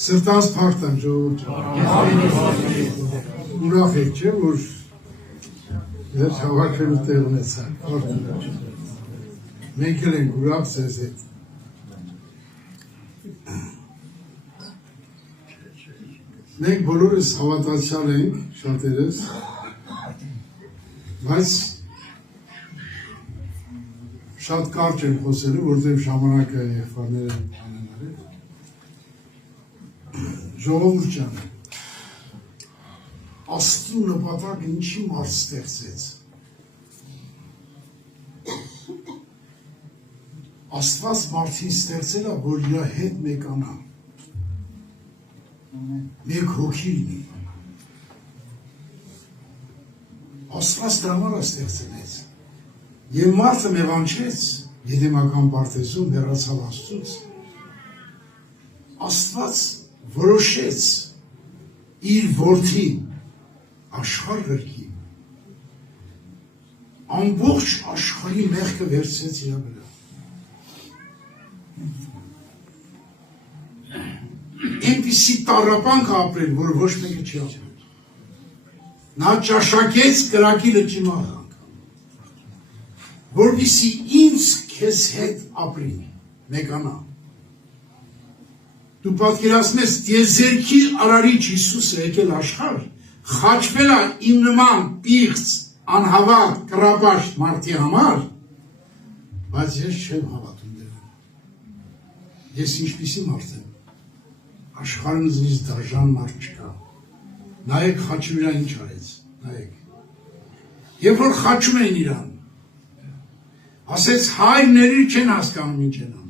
Սրտանց փառք տան ժողովուրդ։ Ուրախ եք չէ՞ որ ես հավաքելու տեղ ունեցա։ Մենք էլ ենք ուրախ ձեզ հետ։ Մենք բոլորս հավատացյալ ենք, շատերս, բայց շատ կարճ են խոսելու, որտեղ ժամանակը եղբայրները անհնարել։ Ժողովուրդ ջան, Աստծու նպատակը ինչի մարդ ստեղծեց։ Աստված մարդին ստեղծել է, որ իր հետ մեկանա, մեկ հոգի լինի։ Աստված դրա համար է ստեղծել։ Եվ մարդը մեղանչեց եդեմական պարտեզում, հեռացավ Աստծուց։ Աստված որոշեց իր որդի աշխարհ գրքի, ամբողջ աշխարհի մեղքը վերցրեց իր վրա։ Այնպիսի տառապանք ապրել, որ ոչ մեկը չի ապրել։ Նա ճաշակեց կրակի լճի մահանք, որպեսզի ինձ քեզ հետ ապրի, մեկանա։ Դու պատկերացնես, տիեզերքի արարիչ Հիսուսը եկել աշխարհ, խաչվել է իմ նման պիղծ, անհավատ, կռապաշտ մարդի համար, բայց ես չեմ հավատում դրան։ Ես ինչպիսի մարդ եմ։ Աշխարհում ինձ դաժան մարդ չկա։ Նայեք խաչի վրա ինչ արեց, նայեք։ Երբ որ խաչում էին իրան, ասեց հայրների չեն հասկանում ինչ են անում։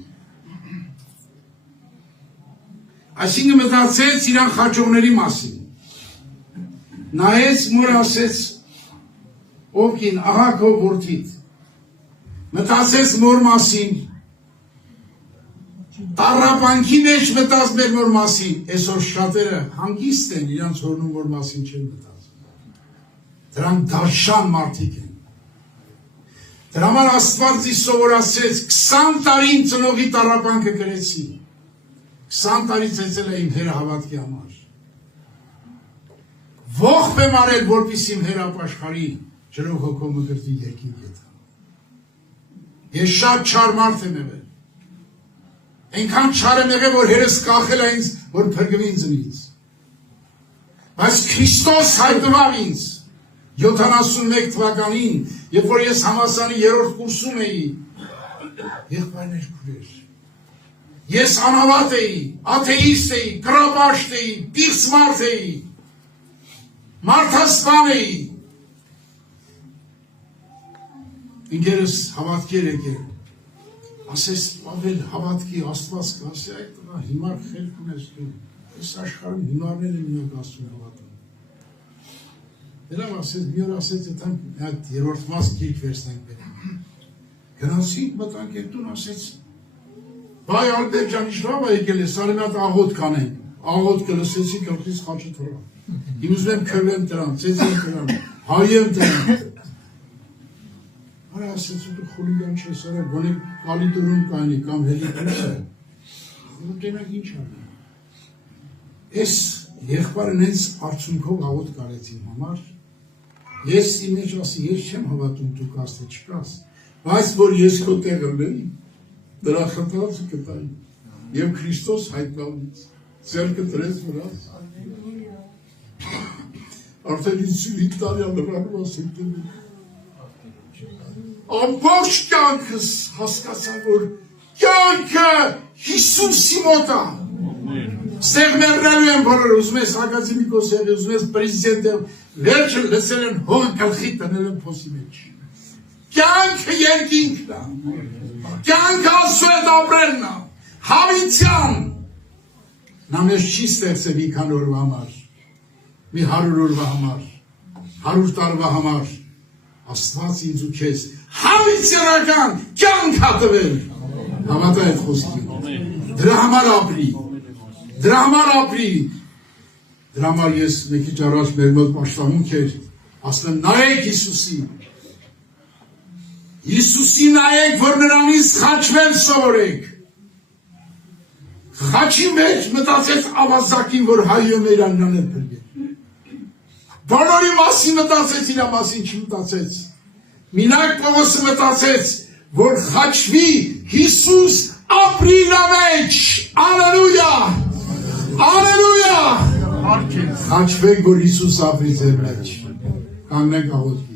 Այսինքն մտածեց իրան խաչողների մասին։ Նայեց մոր ասեց ովքին ահա քո որդիդ։ Մտածեց մոր մասին։ Տառապանքի մեջ մտած մեր մոր մասին, այսօր շատերը հանգիստ են, իրանց հորնում որ մասին չեն մտածում։ Դրանք դաշան մարդիկ են։ Դրա համար Աստված ինձ սովորացրեց 20 տարի իմ ծնողի տառապանքը գրեցի։ 20 տարի ծեծել է իմ հերը հավատքի համար։ Ողբ եմ արել, որպեսզի իմ հերը ապաշխարի, ջրով հոգով մկրտի երկինք եթա։ Ես շատ չար մարդ եմ եղել։ Այնքան չար եմ եղել, որ հերս կախել է ինձ, որ փրկվի ինձնից։ Բայց Քրիստոս հայտնվավ ինձ 71 թվականին, երբ որ ես համալսարանի 3-րդ կուրսում էի, եղբայրներ քուրեր։ Ես անհավատ էի, աթեիստ էի, կռապաշտ էի, պիղծ մարդ էի, մարդասպան էի։ Ինքերս հավատքեր եկել։ Ասես ավել հավատքի Աստված կասի, այդ տղա հիմար խելք ունես դու, այս աշխարհում հիմարները միակ Աստծուն հավատում։ Դրանք ասեց, մի օր ասեց, այդ 3-րդ մաս գիրք վերցնենք պետք։ Գնացինք մտանք այդ տուն, ասեց, բայ Ալբերտ ջան, ինչ լավ է եկել ես, արի մի հատ աղոթք անենք, աղոթքը լսեցի գլխից խաչը թռավ։ Իմ ուզում եմ քվեմ դրան, ծեծեմ դրան, հայեմ դրան։ Արա ասեց, դու խուլիգան չես, արա գոնե կալիտուրում կանի կամ հելիքուս է։ Ու դենակ ինչ արնի։ Ես եղբայրն հենց արդյունքով աղոթք արեց իմ համար։ Ես իմ մեջ ասի, ես չեմ հավատում դու կաս թե չկաս, բայց որ ես քո տեղը լինեի, դրա խնդրածը կտայի։ Եվ Քրիստոս հայտնավ ինձ, ձեռքը դրեց վրաս։ Արդեն 55 տարի անդրանում ասել դեպի։ Ամբողջ կյանքս հասկացա, որ կյանքը Հիսուսի մոտ է։ Ստեղ մեռնելու են բոլորը, ուզում ես ակադեմիկոս եղի, ուզում ես պրեզիդենտ եղի, վերջը լսել են հողը գլխի տնել են փոսի մեջ։ Կյանքը երկինքն է, կյանքը Աստծու հետ ապրելն է, հավիտյան։ Նա մեզ չի ստեղծել մի քանի օրվա համար, մի 100 օրվա համար, 100 տարվա համար, Աստված ինձ ու քեզ հավիտյանական կյանք է տվել։ Հավատա այդ խոսքին։ Դրա համար ապրի։ Դրա համար ապրի։ Դրա համար ես մի քիչ առաջ մեր մոտ պաշտամունք էր, ասում եմ նայեք Հիսուսին։ Հիսուսին նայեք, որ նրանից խաչվել սովորեք։ խաչի մեջ մտածեց ավազակին, որ հայը մեր անյաներ փրկել։ Բոլորի մասին մտածեց, իր մասին չմտածեց։ Մինակ Պողոսը մտածեց, որ խաչվի Հիսուս ապրի նա մեջ։ Ալելույա։ Ալելույա։ Խաչվեք, որ Հիսուս ապրի ձեր մեջ։ Կանգնեք աղոթք։